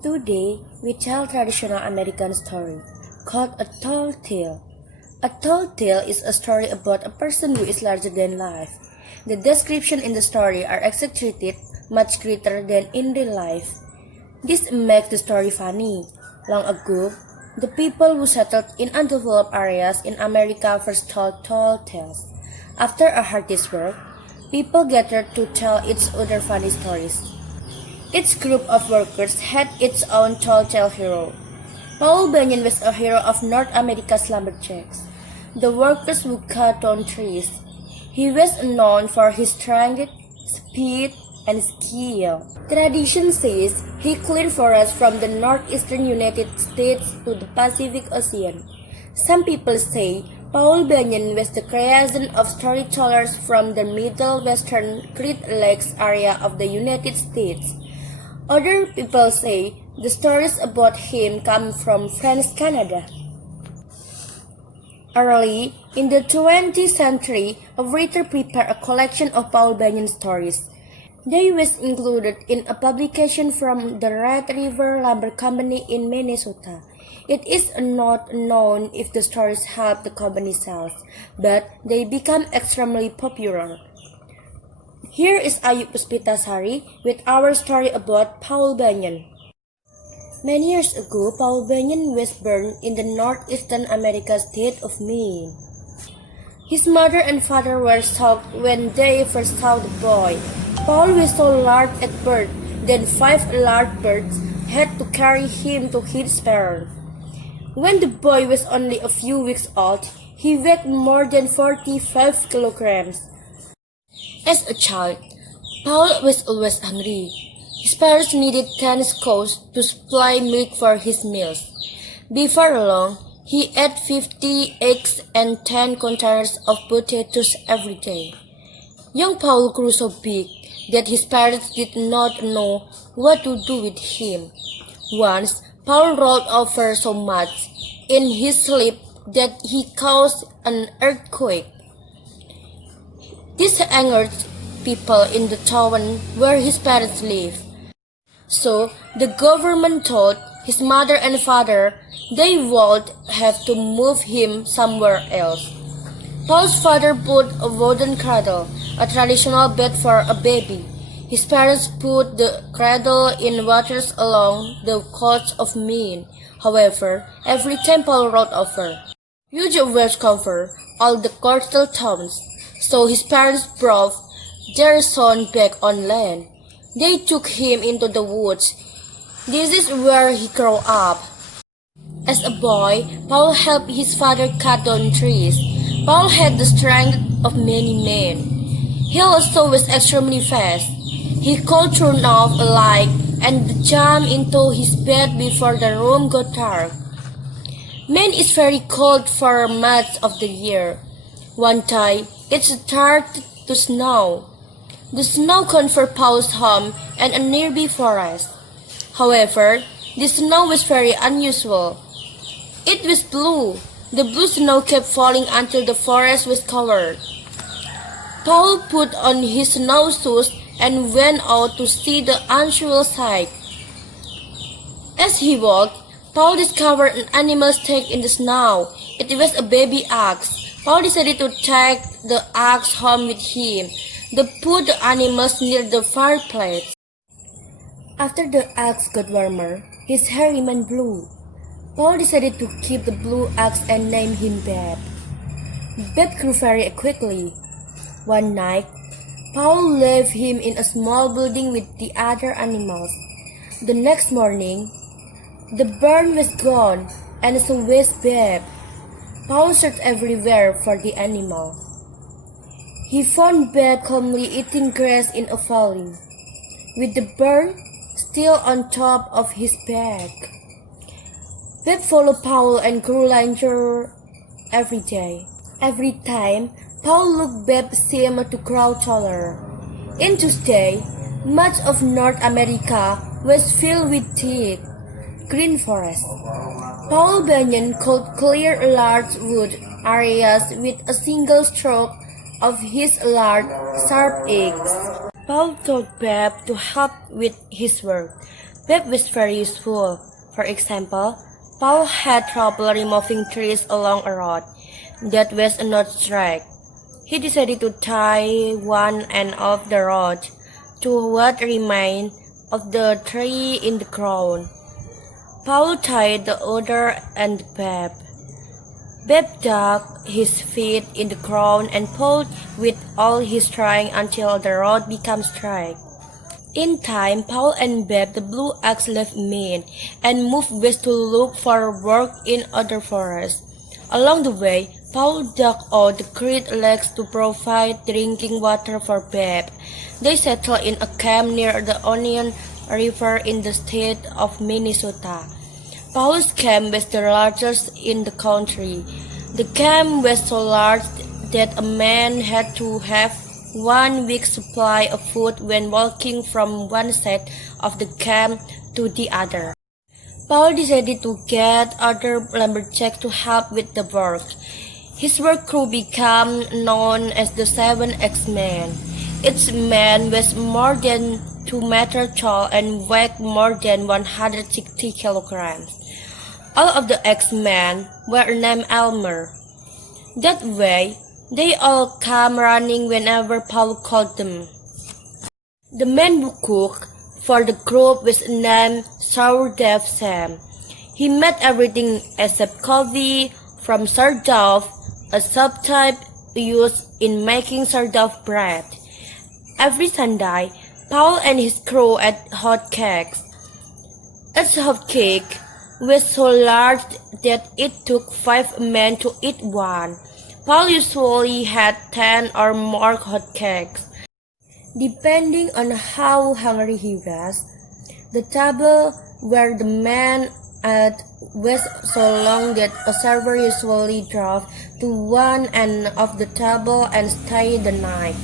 Today, we tell traditional American story called a tall tale. A tall tale is a story about a person who is larger than life. The description in the story are exaggerated, much greater than in real life. This makes the story funny. Long ago, the people who settled in undeveloped areas in America first told tall tales. After a hard day's work, people gathered to tell each other funny stories. Each group of workers had its own tall tale hero. Paul Bunyan was a hero of North America's lumberjacks, the workers who cut down trees. He was known for his strength, speed, and skill. Tradition says he cleared forests from the northeastern United States to the Pacific Ocean. Some people say Paul Bunyan was the creation of storytellers from the Middle Western Great Lakes area of the United States. Other people say the stories about him come from French Canada. Early in the 20th century, a writer prepared a collection of Paul Bunyan stories. They was included in a publication from the Red River Lumber Company in Minnesota. It is not known if the stories helped the company sales, but they became extremely popular. Here is Ayuk Puspita Sari with our story about Paul Bunyan. Many years ago, Paul Bunyan was born in the northeastern America state of Maine. His mother and father were shocked when they first saw the boy. Paul was so large at birth that 5 large birds had to carry him to his parents. When the boy was only a few weeks old, he weighed more than 45 kilograms. As a child, Paul was always hungry. His parents needed 10 cows to supply milk for his meals. Before long, he ate 50 eggs and 10 containers of potatoes every day. Young Paul grew so big that his parents did not know what to do with him. Once, Paul rolled over so much in his sleep that he caused an earthquake. This angered people in the town where his parents lived. So the government told his mother and father they would have to move him somewhere else. Paul's father put a wooden cradle, a traditional bed for a baby. His parents put the cradle in waters along the coast of Maine. However, every time Paul rolled over, huge waves covered all the coastal towns. So his parents brought their son back on land. They took him into the woods. This is where he grew up. As a boy, Paul helped his father cut down trees. Paul had the strength of many men. He also was extremely fast. He could turn off a light and jump into his bed before the room got dark. Maine is very cold for much of the year. One time, it started to snow. The snow covered Paul's home and a nearby forest. However, the snow was very unusual. It was blue. The blue snow kept falling until the forest was covered. Paul put on his snowshoes and went out to see the unusual sight. As he walked, Paul discovered an animal stuck in the snow. It was a baby ox. Paul decided to take the ox home with him. They put the animals near the fireplace. After the ox got warmer, his hair remained blue. Paul decided to keep the blue ox and name him Bab. Bab grew very quickly. One night, Paul left him in a small building with the other animals. The next morning, the barn was gone and so was Bab. Paul searched everywhere for the animal. He found Bab calmly eating grass in a valley, with the bird still on top of his back. Bab followed Paul and grew larger every day. Every time Paul looked, Bab seemed to grow taller. In Tuesday, much of North America was filled with thick, green forests. Paul Bunyan could clear large wood areas with a single stroke of his large, sharp axe. Paul told Bab to help with his work. Beb was very useful. For example, Paul had trouble removing trees along a road that was not straight. He decided to tie one end of the rod to what remained of the tree in the crown. Paul tied the other end to Beb. Beb dug his feet in the crown and pulled with all his strength until the rod became straight. In time, Paul and Beb the Blue Axe left Maine and moved west to look for work in other forests. Along the way, Paul dug out the Great Lakes to provide drinking water for Beb. They settled in a camp near the Onion River in the state of Minnesota. Paul's camp was the largest in the country. The camp was so large that a man had to have 1 week's supply of food when walking from one side of the camp to the other. Paul decided to get other lumberjacks to help with the work. His work crew became known as the 7 Axemen. Each man was more than 2 meters tall and weighed more than 160 kilograms. All of the Axemen were named Elmer. That way, they all came running whenever Paul called them. The man who cooked for the group was named Sourdough Sam. He made everything except coffee from sourdough, a subtype used in making sourdough bread. Every Sunday, Paul and his crew ate hot cakes. Each hot cake was so large that it took 5 men to eat one. Paul usually had 10 or more hot cakes. Depending on how hungry he was, the table where the man ate was so long that a server usually drove to one end of the table and stayed the night.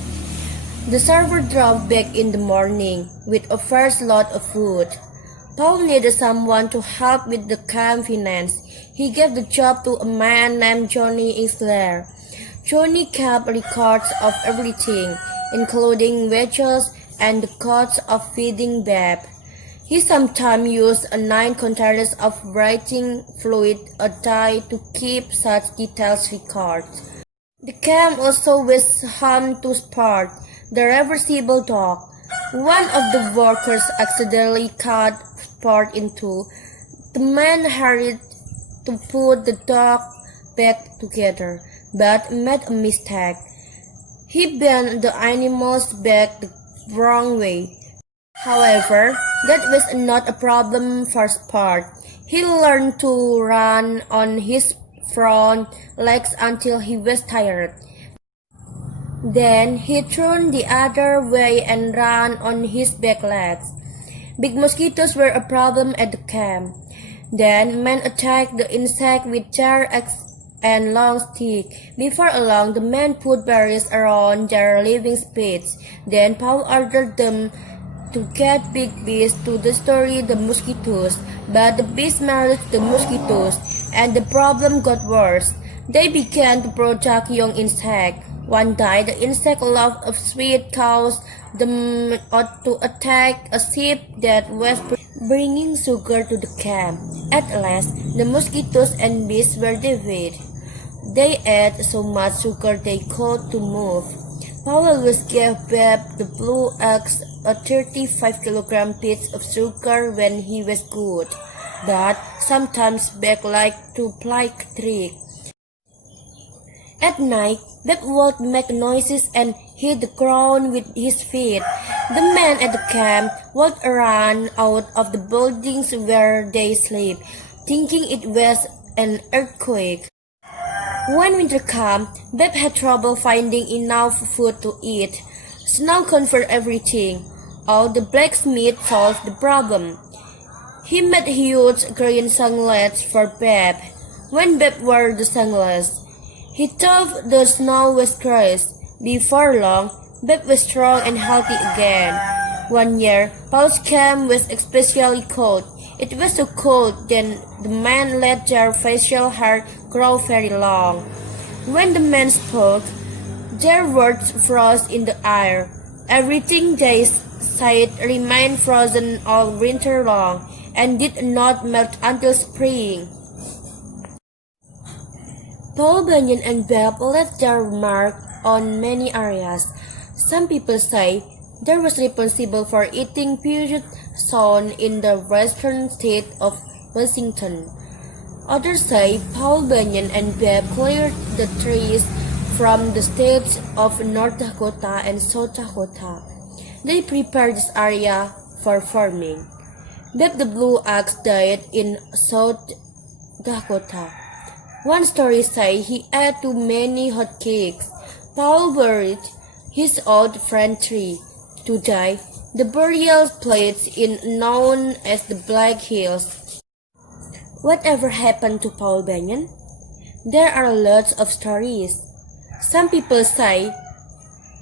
The server drove back in the morning with a first load of food. Paul needed someone to help with the camp finance. He gave the job to a man named Johnny Isler. Johnny kept records of everything, including wages and the cost of feeding Beb. He sometimes used 9 containers of writing fluid a day to keep such detailed records. The camp also was home to Spart, the reversible dog. One of the workers accidentally cut Spart in two. The man hurried to put the dog back together, but made a mistake. He bent the animal's back the wrong way. However, that was not a problem for Spart. He learned to run on his front legs until he was tired. Then he turned the other way and ran on his back legs. Big mosquitoes were a problem at the camp. Then men attacked the insect with their axes and long sticks. Before long, the men put berries around their living space. Then Paul ordered them to get big bees to destroy the mosquitoes, but the bees married the mosquitoes, and the problem got worse. They began to produce young insects. One day, the insect loved of sweet caused them to attack a ship that was bringing sugar to the camp. At last, the mosquitoes and bees were defeated. They ate so much sugar they could to move. Paul always gave Beb the Blue Axe a 35-kilogram piece of sugar when he was good, but sometimes Beb liked to play trick. At night, Beb would make noises and hit the ground with his feet. The men at the camp would run out of the buildings where they slept, thinking it was an earthquake. When winter came, Beb had trouble finding enough food to eat. Snow covered everything. All the blacksmith solved the problem. He made huge green sunglasses for Beb. When Beb wore the sunglasses, he thought the snow was crushed. Before long, Beb was strong and healthy again. One year, Paul's camp was especially cold. It was so cold that the men let their facial hair grow very long. When the men spoke, their words froze in the air. Everything they side remained frozen all winter long and did not melt until spring. Paul Bunyan and Bab left their mark on many areas. Some people say they was responsible for eating pureed sown in the western state of Washington. Others say Paul Bunyan and Bab cleared the trees from the states of North Dakota and South Dakota. They prepared this area for farming. Bab the Blue Axe died in South Dakota. One story says he ate too many hot cakes. Paul buried his old friend Tree. To die, the burial place is known as the Black Hills. Whatever happened to Paul Bunyan? There are lots of stories. Some people say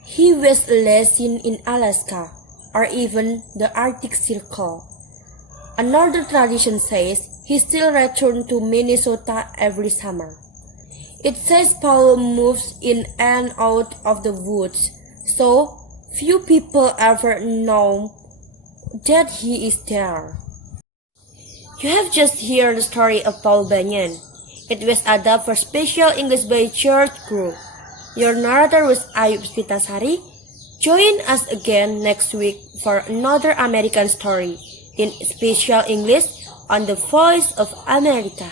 he was last seen in Alaska or even the Arctic Circle. Another tradition says he still returned to Minnesota every summer. It says Paul moves in and out of the woods, so few people ever know that he is there. You have just heard the story of Paul Bunyan. It was adapted for Special English by Church Group. Your narrator was Ayuk Puspita Sari. Join us again next week for another American story in Special English on the Voice of America.